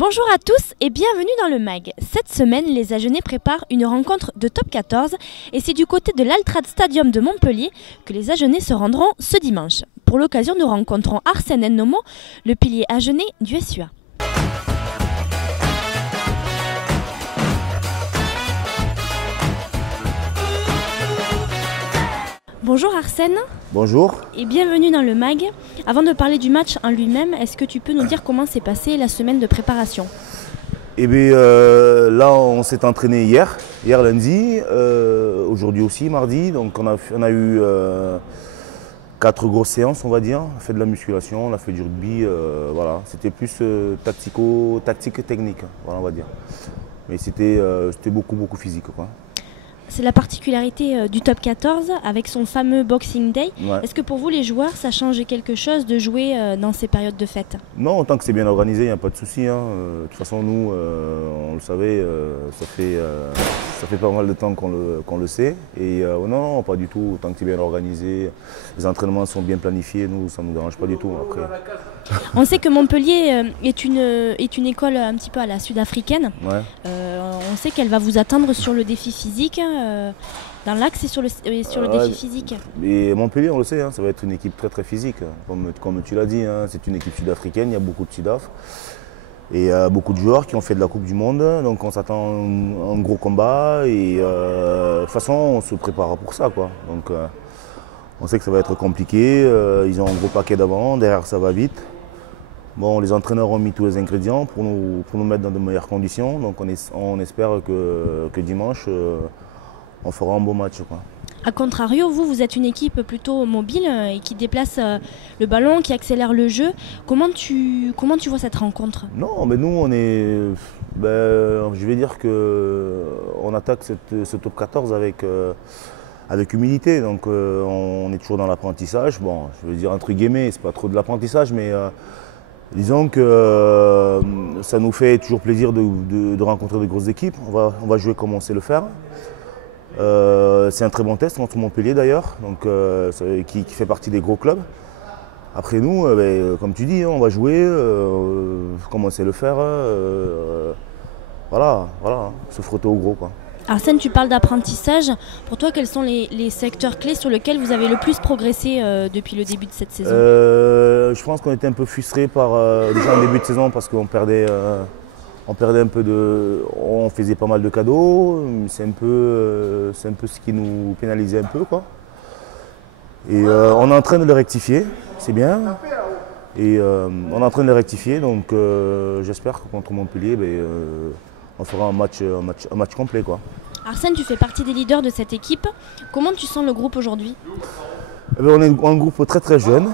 Bonjour à tous et bienvenue dans le MAG. Cette semaine, les Agenais préparent une rencontre de top 14 et c'est du côté de l'Altrad Stadium de Montpellier que les Agenais se rendront ce dimanche. Pour l'occasion, nous rencontrons Arsène Nnomo, le pilier agenais du SUA. Bonjour Arsène. Bonjour. Et bienvenue dans le MAG. Avant de parler du match en lui-même, est-ce que tu peux nous dire comment s'est passée la semaine de préparation? Eh bien, là, on s'est entraîné hier lundi, aujourd'hui aussi, mardi. Donc, on a eu 4 grosses séances, on va dire. On a fait de la musculation, on a fait du rugby. Voilà. C'était plus tactique et technique, voilà, on va dire. Mais c'était beaucoup physique, quoi. C'est la particularité du top 14 avec son fameux Boxing Day. Ouais. Est-ce que pour vous les joueurs ça change quelque chose de jouer dans ces périodes de fête? Non, tant que c'est bien organisé, il n'y a pas de souci. Hein. De toute façon, nous, on le savait, ça fait pas mal de temps qu'on le sait. Et non, pas du tout. Tant que c'est bien organisé, les entraînements sont bien planifiés, nous, ça ne nous dérange pas du tout. Après. On sait que Montpellier est une école un petit peu à la sud-africaine. Ouais. On sait qu'elle va vous attendre sur le défi physique. Dans l'axe et sur le défi physique. Et Montpellier, on le sait, hein, ça va être une équipe très physique. Comme tu l'as dit, hein, c'est une équipe sud-africaine, il y a beaucoup de Sudaf. Et beaucoup de joueurs qui ont fait de la Coupe du Monde. Donc on s'attend à un gros combat. Et de toute façon, on se prépare pour ça, quoi. Donc on sait que ça va être compliqué. Ils ont un gros paquet d'avant, derrière ça va vite. Bon, les entraîneurs ont mis tous les ingrédients pour nous mettre dans de meilleures conditions. Donc on espère que dimanche, on fera un beau match, quoi. A contrario, vous êtes une équipe plutôt mobile et qui déplace le ballon, qui accélère le jeu. Comment tu vois cette rencontre? Non, mais nous, on est. Je vais dire qu'on attaque ce top 14 avec humilité. Donc on est toujours dans l'apprentissage. Bon, je veux dire entre guillemets, c'est pas trop de l'apprentissage, mais disons que ça nous fait toujours plaisir de rencontrer de grosses équipes. On va jouer comme on sait le faire. C'est un très bon test contre Montpellier d'ailleurs, donc, qui fait partie des gros clubs. Après nous, comme tu dis, on va jouer comme on sait le faire. Voilà, se frotter au gros, quoi. Arsène, tu parles d'apprentissage. Pour toi, quels sont les secteurs clés sur lesquels vous avez le plus progressé depuis le début de cette saison? Je pense qu'on était un peu frustrés déjà en début de saison parce qu'on perdait un peu on faisait pas mal de cadeaux. C'est un peu ce qui nous pénalisait un peu, quoi. Et on est en train de le rectifier, c'est bien. Et on est en train de le rectifier, donc j'espère que contre Montpellier, on fera un match complet, quoi. Arsène, tu fais partie des leaders de cette équipe. Comment tu sens le groupe aujourd'hui? On est un groupe très jeune.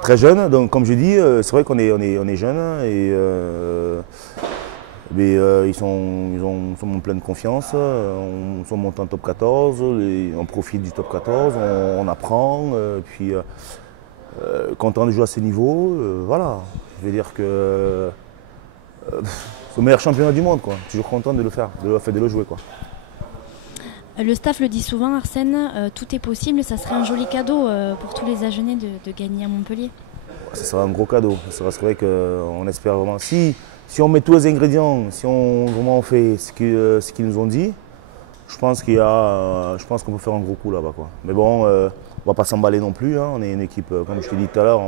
Très jeune, donc comme je dis, c'est vrai qu'on est jeunes et ils sont en pleine confiance. On sont montés en top 14, on profite du top 14, on apprend, puis content de jouer à ce niveau. Voilà, je veux dire que c'est le meilleur championnat du monde, quoi. Toujours content de le faire, de le jouer, quoi. Le staff le dit souvent, Arsène, tout est possible, ça serait un joli cadeau pour tous les Agenais de gagner à Montpellier. Ce sera un gros cadeau. C'est vrai qu'on espère vraiment. Si on met tous les ingrédients, si on vraiment fait ce qu'ils nous ont dit, je pense qu'on peut faire un gros coup là-bas, quoi. Mais bon, on ne va pas s'emballer non plus. Hein. On est une équipe, comme je t'ai dit tout à l'heure,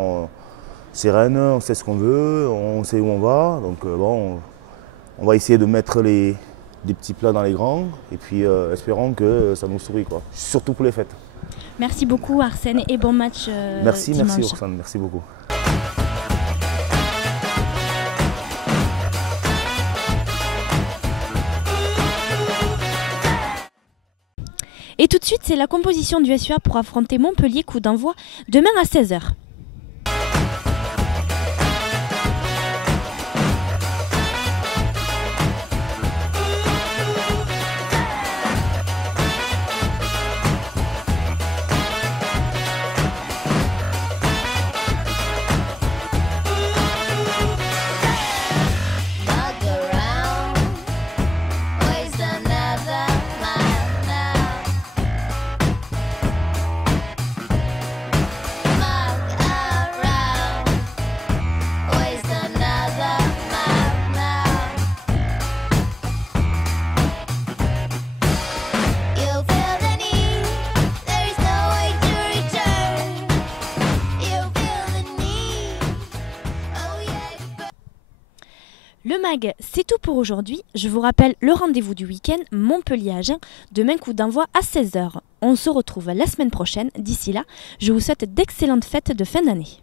sereine, on sait ce qu'on veut, on sait où on va. Donc on va essayer de mettre des petits plats dans les grands et puis espérons que ça nous sourit, quoi. Surtout pour les fêtes. Merci beaucoup Arsène et bon match dimanche. Merci Roxane, merci beaucoup. Et tout de suite, c'est la composition du SUA pour affronter Montpellier, coup d'envoi demain à 16 h. MAG, c'est tout pour aujourd'hui. Je vous rappelle le rendez-vous du week-end Montpellier-Agen. Demain, coup d'envoi à 16 h. On se retrouve la semaine prochaine. D'ici là, je vous souhaite d'excellentes fêtes de fin d'année.